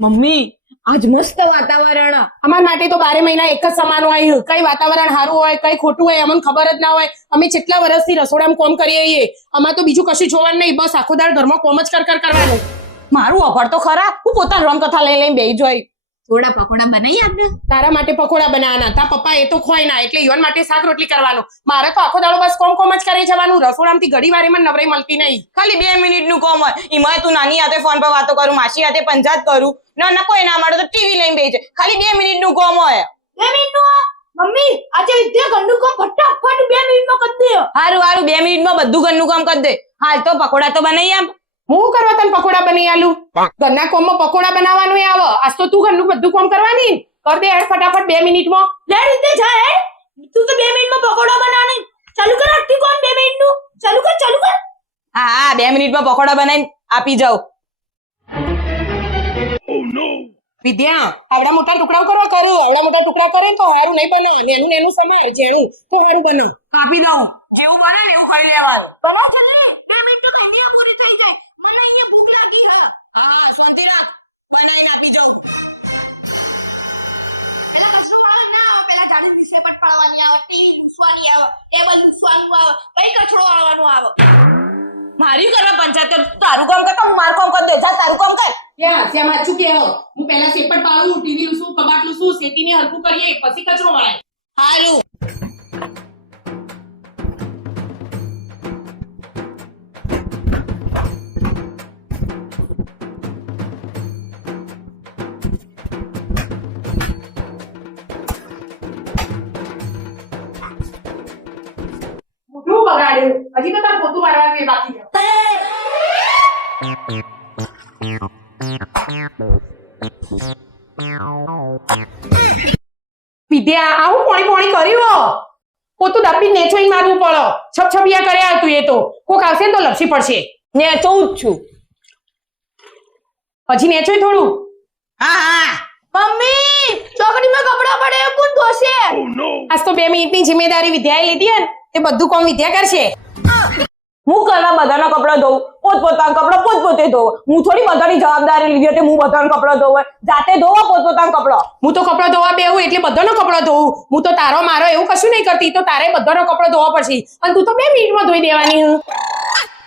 Mummy આજ મસ્ત વાતાવરણ અમાર માટે તો 12 મહિના એક જ સમાન હોય. કઈ વાતાવરણ સારું હોય કઈ ખોટું હોય અમને ખબર જ ના હોય. અમે કેટલા વર્ષથી રસોડામાં કોમ કરીએ છીએ. અમાર તો બીજું કશું જોવાનું નહીં. બસ આખો દાડ ઘરમાં કોમ જ કરવાનું. મારું અભડ તો ખરા. હું પોતાની રમકથા લઈને બેહી જોઈ. થોડા પકોડા બનાવી આપને. તારા માટે પકોડા બનાવવાના. તા પપ્પા એ તો ખોય ના એટલે ઈવન માટે શાક રોટલી કરવાનું. મારે તો આખો દાડો બસ કોમ જ કરી જવાનું. રસોડામાંથી ઘડી વારીમાં નવરાઈ મળતી નહીં. ખાલી 2 મિનિટનું કામ હોય. એમાં તું નાની હાથે ફોન પર વાતો કરું, માસી હાથે પંચાયત કરું. ના કોઈ ના મળે તો ટીવી લઈને બેહી જાય. ખાલી 2 મિનિટનું કામ હોય. 2 મિનિટનું મમ્મી આજે વિદ્યા ઘરનું કામ ફટાફટ 2 મિનિટમાં કરી દે. હારું 2 મિનિટમાં બધું ઘરનું કામ કરી દે. હાલ તો પકોડા તો બનાવી આપ. હું કરવા તને પકોડા બની આલું? ઘરના કોમમાં પકોડા બનાવવાનું આવે. આજ તો તું ઘરનું બધું કામ કરવાની. કર દે હેડ ફટાફટ 2 મિનિટમાં. લે રીતે જા હેડ. તું તો 2 મિનિટમાં પકોડા બનાવવાની. ચાલુ કર આટલી કોમ 2 મિનિટનું. ચાલુ કર. હા 2 મિનિટમાં પકોડા બનાવીને આપી જાઉં. વિદ્યા આવડા મોટા ટુકડાઓ કરવા કરે. આવડા મોટા ટુકડા કરે તો હારું નહીં બને. નેનું સમાર જેણું તો હારું બનાવ. કાપી દઉં. જેવું બને ને એવું ખાઈ લેવાનું. બના જલ્દી 2 મિનિટ તો ખાઈ પૂરી થઈ જાય. મને અહીંયા ભૂખ લાગી હા શાંતિ રાખ. બનાવીને આપી જાઉં. પેલા કશું આવે ના આવે. પેલા જાડી વિશે પટ પડવાની આવે, ટીવી લૂસવાની આવે, ટેબલ લૂસવાનું આવે, કઈ કચરો વાળવાનું આવે. મારી કરવા પંચાયત તારું કામ કરતા હું મારું કામ કરી દે. જા તારું કામ કર. ક્યાં શ્યામ આછું કે હું પહેલા સેપટ પાડું, ટીવી લૂસું, કબાટ લૂસું, સેટીને હરખું કરીએ પછી કચરો મળે. હારું મોઢું બગાડ્યું. હજી તો તાર પોતું મારવાનું એ બાકી છે. વિદ્યા આવું પોણી કર્યું. પોતું દાબી નેચોઈ મારવું પડે. છપછપિયા કર્યા તું. એ તો કોક આવશે ને તો લપસી પડશે. ને ચૌદ છું. હજી નેચોઈ થોડું. હા મમ્મી ચોકડીમાં કપડા પડે એ કોણ ધોશે? આજ તો 2 મિનિટની જિમ્મેદારી વિદ્યાએ લીધી હે ને તે બધું કામ વિદ્યા કરશે. હું કરવા બધાના કપડા ધોઉં? પોતપોતાના કપડા પોતપોતે ધોવ. હું થોડી બધાની જવાબદારી લીધી હતી હું બધાના કપડા ધોવ. જાતે ધોવા પોતપોતાના કપડા. હું તો કપડા ધોવા બેહું એટલે બધાનો કપડો ધોઉં. હું તો તારો મારો એવું કશું નહીં કરતી. તો તારે બધાનો કપડો ધોવા પડશે. અને તું તો 2 મિનિટમાં ધોઈ દેવાની.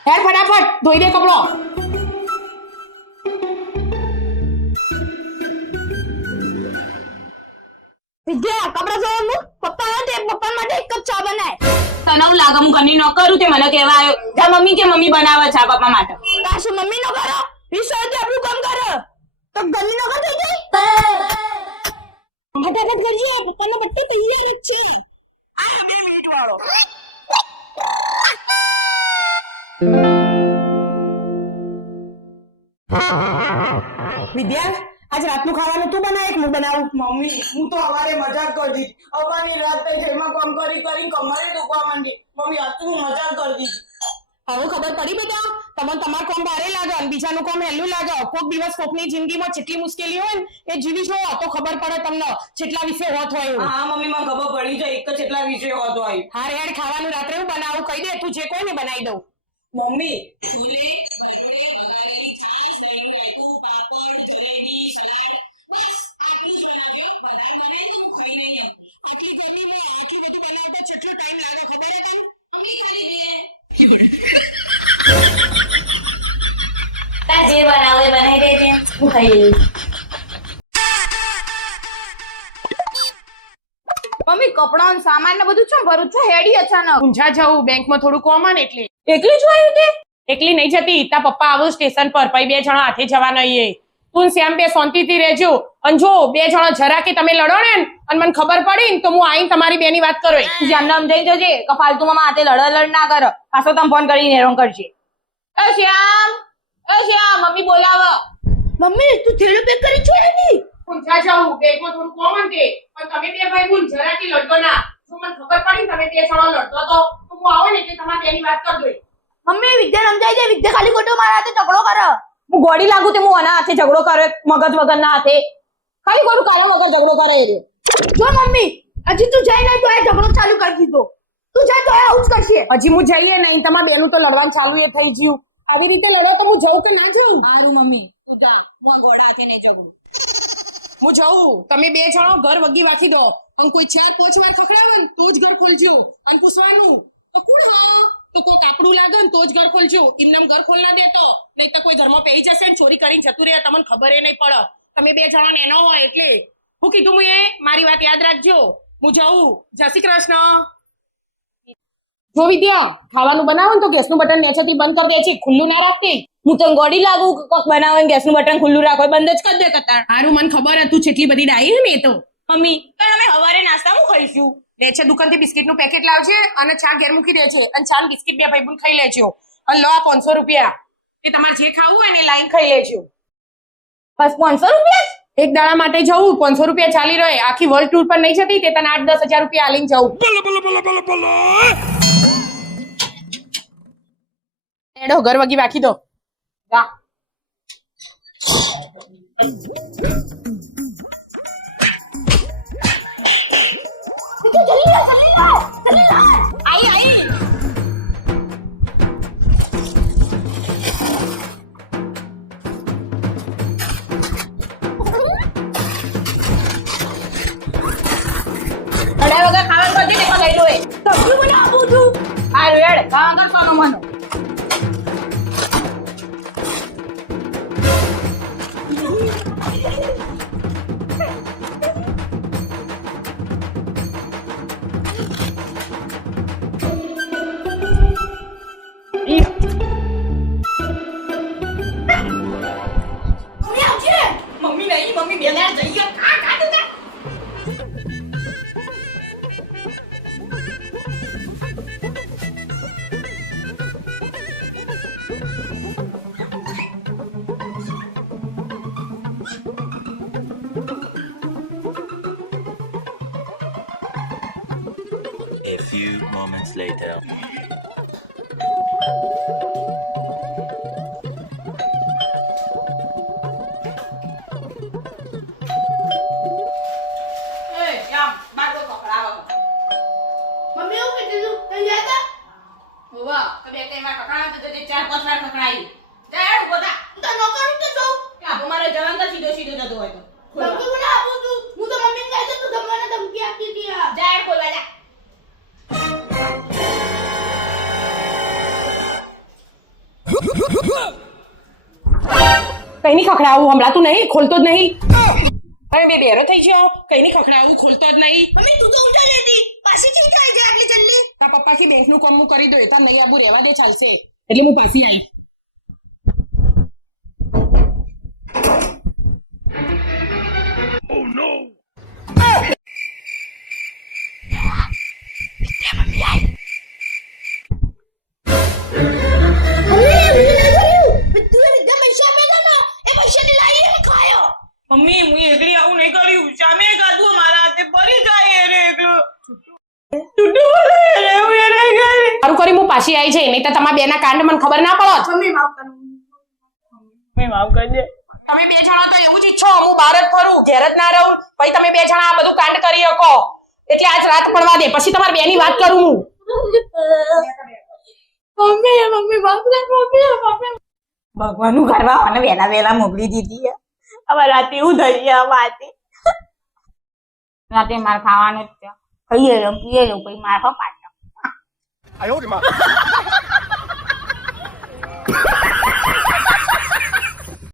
હેડ ફટાફટ ધોઈ દે કપડો. વિદ્યા કપડા ધોવાનું પપ્પા માટે એક જ ચા બનાય. તને હું લાગે હું ઘરની ન કરું તે મને કહેવા આવ્યો. જા મમ્મી કે મમ્મી બનાવે છે પપ્પા માટે. કાશું મમ્મી નો કરો. વિશ્વાસથી આપણું કામ કરો તો ગલ્લી નો થઈ જાય. ફટાફટ કરજે. પપ્પાને બટ્ટી તૈયાર જ છે. આ 2 મિનિટ વાળો. વિદ્યા આજ રાતનું ખાવાનું તું બનાવે કે હું બનાવું? મમ્મી હું તો હવારે મજાક કરતી હતી. હવાની રાતે ઘરમાં કામ કરીને કમરે દુખવા માંડી. મમ્મી આજ હું મજાક કરતી હતી. હવે ખબર પડી બેટા? તમને તમારું કામ ભારે લાગે અને બીજાનું કામ હેલું લાગે. કોક દિવસ કોકની જિંદગીમાં જેટલી મુશ્કેલી હોય ને એ જીવી જો તો ખબર પડે તમને જેટલા વિશે હોત હોય એવું. હા મમ્મી મને ખબર પડી જાય એક જ એટલા વિષય હોતો હોય. હા રેડ ખાવાનું રાત્રે હું બનાવું કહી દે. તું જે કોઈ ને બનાવી દઉં. મમ્મી જે બનાવે બનાવી દેજે. હું ખાઈ લઈશ. મમ્મી કપડા ને સામાન ને બધું છે ભરું છું હેડી અચાનક. ઊંઝા જવું બેંકમાં થોડું કોમન એટલે એકલી જ આવ્યું તે? એકલી નહીં જતી. તા પપ્પા આવું સ્ટેશન પર પછી 2 જણા હાથે જવાના એ. તું શ્યામ બે શાંતિથી રહેજો. અને જો 2 જણા જરા કે તમે લડો ને અને મને ખબર પડી ને તો હું આઈને તમારી બેની વાત કરો. જેમને સમજાઈ જજે કે ફાલતુમાં હાથે લડ ના કરો. પાછો તમે ફોન કરીને હેરાન કરશે. એ શ્યામ મમ્મી બોલાવો. મમ્મી તું થેલું પેક કરી છો એની? ઊંઝા જવું બેંકમાં થોડું કોમન છે પણ તમે 2 ભાઈ બોલ જરા કે લડતો ના. જો મને ખબર પડી તમે 2 જણા લડતો તો હું આવો ને એટલે તમારી બેની વાત કરી દઉં. મમ્મી વિદ્યા સમજાઈ જાય. વિદ્યા ખાલી ખોટો મારા હાથે ઝઘડો કરે. હું ગોળી લાગુ તે હું આના હાથે ઝઘડો કરે મગજ વગર ના હાથે. ખાલી ખોટું કાળો વગર ઝઘડો કરે એ રહ્યો. જો મમ્મી હજી તું જઈ નહીં તો આ ઝઘડો ચાલુ કરી દીધો. તું જાય તો આવું જ કરશે. હજી હું જઈએ નહીં તમારા બેનું તો લડવાનું ચાલુ એ થઈ ગયું. આવી રીતે લડો તો હું જઉં કે ના જઉં? સારું મમ્મી તું જા. હું ગોડા હાથે નહીં જવું. હું જાઉં. તમે બે જણો ઘર વગી વાંચી દો અને કોઈ 4-5 વાર ખખડાવે ને તો જ ઘર ખોલજો અને પૂછવાનું તો કોણ હો તો કોઈ કાપડું લાગે ને તો જ ઘર ખોલજો. એમનામ ઘર ખોલ ના દેતો નહીં તો કોઈ ઘરમાં પેઈ જશે ને ચોરી કરીને જતું રહે તમને ખબર એ નહીં પડે. તમે બે જણા ને એનો હોય એટલે હું કીધું હું એ મારી વાત યાદ રાખજો. હું જાઉં. જય શ્રી કૃષ્ણ. જો વિદ્યા ખાવાનું બનાવો ને તો ગેસનું બટન નીચેથી બંધ કરી દે છે ખુલ્લું ના રાખતી. હું તને ગોડી લાગુ કોક બનાવે ગેસનું બટન ખુલ્લું રાખો બંધ જ કરી દે કતાર. હારું મને ખબર હતું છેટલી બધી ડાઈ ને એ તો. મમ્મી પણ અમે હવારે નાસ્તામાં ખાઈશું. લે છે દુકાનથી બિસ્કિટનું પેકેટ લાવજે અને ચા ઘેર મૂકી દેજે અને ચા ને બિસ્કિટ બે ભાઈબંધ ખાઈ લેજો અને લો આ 500 રૂપિયા એ તમારે જે ખાવું હોય ને લાઈન ખાઈ લેજો. બસ 500 રૂપિયા જ? એક દાડા માટે જવું 500 રૂપિયા ચાલી રહે. આખી વર્લ્ડ ટૂર પર નહીં જતી તે તને 8-10 હજાર રૂપિયા આલીને જવું. એડો ઘર વગી વાખી દો. જા. મમ્મી નહીં મમ્મી બેલા જઈએ A few moments later. Mummy એવું કીધું તું તઈ ગયા હોવા તો બે ત્રણ વાર કકડાવ તો 4-5 વાર કકડાઈ જાય બોલા તો નોકર તો જો આ મારે જવાન તો સીધો જતો હોય તો ધમકી મને આપું છું હું તો મમ્મીને કહી દઉં તું મને ધમકી આપતી હતી આ જાય બોલવા જા. કઈ નહીં ખખડાવું હમણાં તું નહીં ખોલતો જ નહીં. અરે બે બેરો થઈ ગયો કઈ નહીં ખખડાવું ખોલતો જ નહીં. મમ્મી તું તો ઉઠા લેતી પાછી ચીમ કાઈ ગયા આટલી જલ્દી તારા પપ્પાથી બેંકનું કામ હું કરી દઉં તો નહીં આબુ રહેવા દે ચાલશે એટલે હું પાછી આવી. મમ્મી હું એકલી આવું નહીં કર્યું સામે કાઢું મારા હાથે પડી જાય રે એકલો ટૂટુ બોલે રે હું એ નહીં કરી. સારું કરી હું પાછી આવી જઈ નહીં તો તમારા બેના કાંડ મને ખબર ના પડત. મમ્મી માફ કર મમ્મી માફ કરી દે. તમે બે જણા તો એવું જ ઈચ્છો હું બહાર જ ફરું ઘેર જ ના રહું પછી તમે બે જણા આ બધું કાંડ કરી શકો એટલે આજ રાત પડવા દે પછી તમારી બેની વાત કરું હું. મમ્મી માફ કર મમ્મી ભગવાનનું કરવા અને વેલા મોકલી દીધી હવે રાતે એવું ધરી આવાતી રાતે માર ખાવાનું જ છે ખાઈએ લો પીએ લો પછી માર પાછો